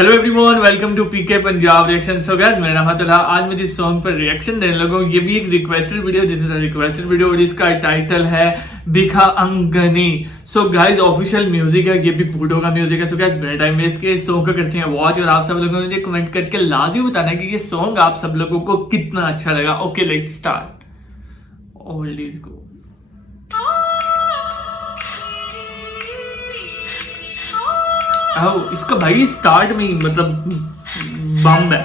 Hello everyone, welcome to PK Punjab reaction. So guys, मेरा नाम है तलहा। आज मैं जिस सॉन्ग पर रिएक्शन देने लगा हूँ ये भी एक requested video, this is a requested video और इसका टाइटल है बिखा अंगनी। सो गाइस, ऑफिशियल म्यूजिक है, ये भी बूडो का म्यूजिक है। सो गाइस, बिना टाइम वेस्ट के इस सॉन्ग को करते हैं वॉच और आप सब लोगों ने मुझे कमेंट करके लाजमी बताना कि ये सॉन्ग आप सब लोगों को कितना अच्छा लगा। Okay, let's start. Old is go. इसका भाई स्टार्ट में ही मतलब बम है।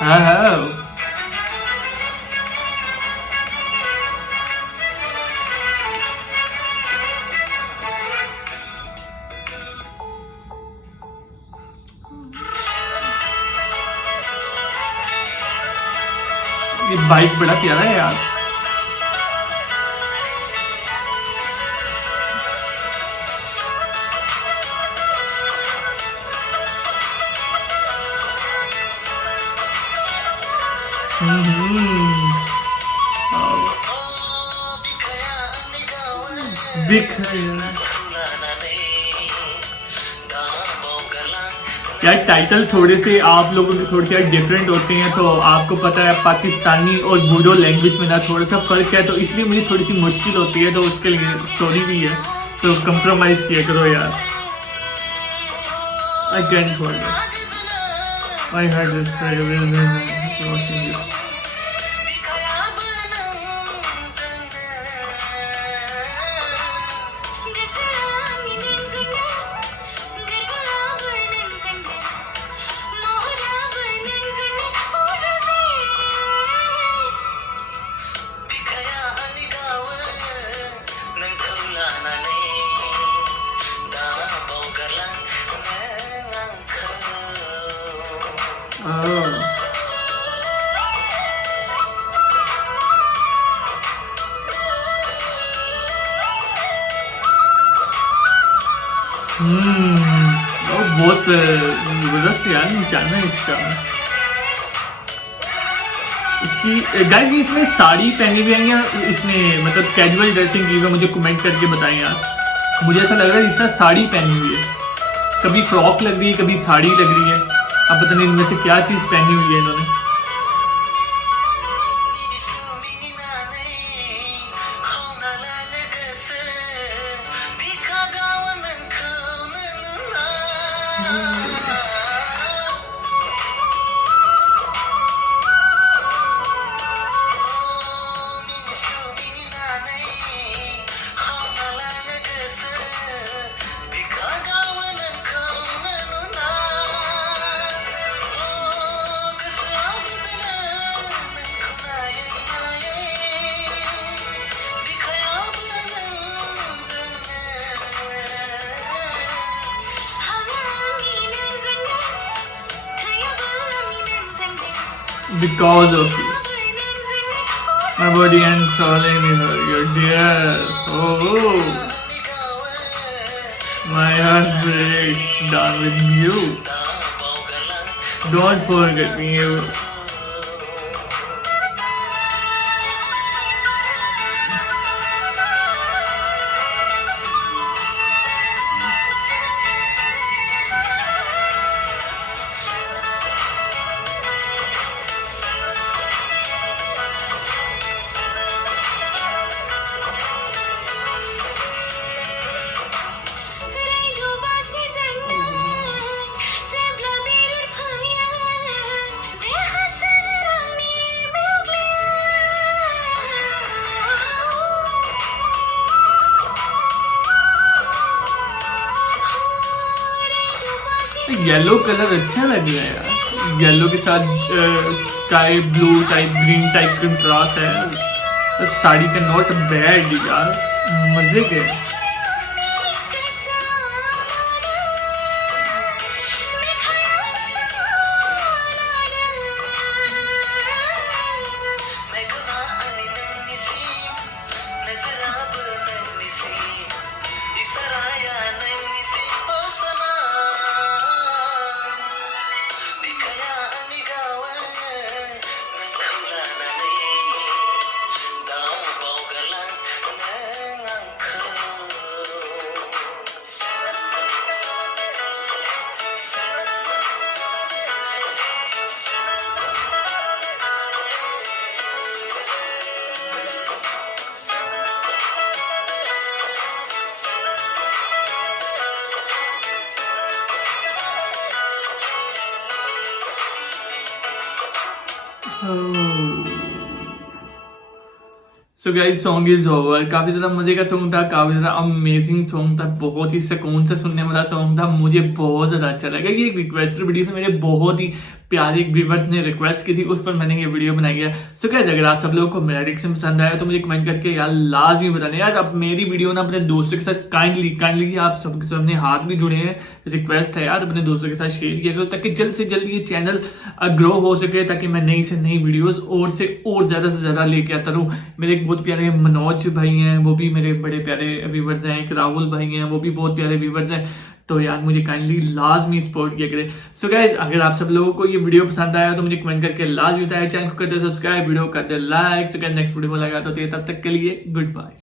हाँ, ये बाइक बड़ा प्यारा है यार। दिख यार, टाइटल थोड़े से आप लोगों के थोड़े से डिफरेंट होते हैं, तो आपको पता है पाकिस्तानी और बूडो लैंग्वेज में ना थोड़ा सा फर्क है, तो इसलिए मुझे थोड़ी सी मुश्किल होती है, तो उसके लिए सॉरी भी है, तो कंप्रोमाइज किया करो यार। I can't forget I had this बहुत जबरदस्त यार निशाना है इसका। इसकी गाइस, इसमें साड़ी पहनी हुई है या इसने मतलब कैजुअल ड्रेसिंग की हुई है, मुझे कमेंट करके बताएं यार। मुझे ऐसा लग रहा है इसने साड़ी पहनी हुई है, कभी फ्रॉक लग रही है कभी साड़ी लग रही है। अब पता नहीं इनमें से क्या चीज पहनी हुई है इन्होंने। Because of you, my body and soul in your dear. Oh, my heart breaks down with you. Don't forget me ever. Yellow colour अच्छा लग रहा है यार, येलो के साथ sky blue type green type contrast है। साड़ी का नॉट बैड यार, मजे के। So guys song is over. काफी ज्यादा मजे का सॉन्ग था, काफी ज्यादा अमेजिंग सॉन्ग था, बहुत ही सुकून से सुनने वाला सॉन्ग था, मुझे बहुत ज्यादा अच्छा लगा। ये एक रिक्वेस्टेड वीडियो से मेरे बहुत ही प्यारे व्यूवर्स ने रिक्वेस्ट की थी, उस पर मैंने ये वीडियो बनाई है। सो गाइस अगर आप सब लोगों को मेरा रिएक्शन पसंद आया तो मुझे कमेंट करके यार लाजमी बताना यार। अब मेरी वीडियो ना अपने दोस्तों के साथ काइंडली आप सबके सामने हाथ भी जुड़े हैं, रिक्वेस्ट है यार अपने दोस्तों के साथ शेयर किया करो ताकि जल्द से जल्द ये चैनल ग्रो हो सके, ताकि मैं नई से नई वीडियोस और ज्यादा से ज्यादा लेके आता रहूं। मेरे एक बहुत प्यारे मनोज भाई हैं, वो भी मेरे बड़े प्यारे व्यूवर्स हैं। एक राहुल भाई हैं, वो भी बहुत प्यारे व्यूवर्स हैं। तो यार मुझे काइंडली लाजमी सपोर्ट किया करें। सो गाइस अगर आप सब लोगों को ये वीडियो पसंद आया तो मुझे कमेंट करके लाजमी बताया। चैनल को कर दे सब्सक्राइब, वीडियो कर they like. So guys next video में लगा तो तब तक के लिए गुड बाय।